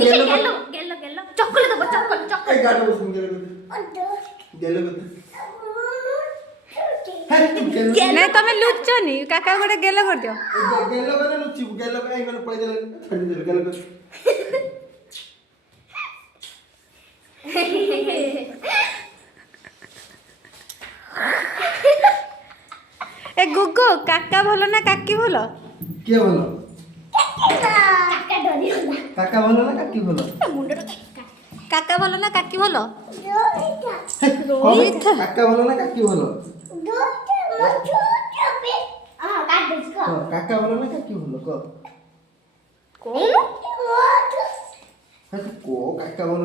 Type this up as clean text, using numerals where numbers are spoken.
গেলো গেলো গেলো গেলো চক্কর দেবো চক্কর চক্কর এই গাড়ি বসুন গেলো গেলো না তুমি লুচনি কাকা গোটে গেল করদিও গেলো মানে লুচি গেলো এই মানে পড়ে গেল ছাড়ি দিল গেলো এ গুগু কাকা ভালো না কাকি ভালো কে ভালো কাকা ডরিও না কাকা ভালো না কাকি ভালো মুন্ডটা কাকা ভালো না কাকি ভালো রোহিত কাকা ভালো না কাকি ভালো কাকা ভালো না কাকি ভালো কো কোন কো কাকা ভালো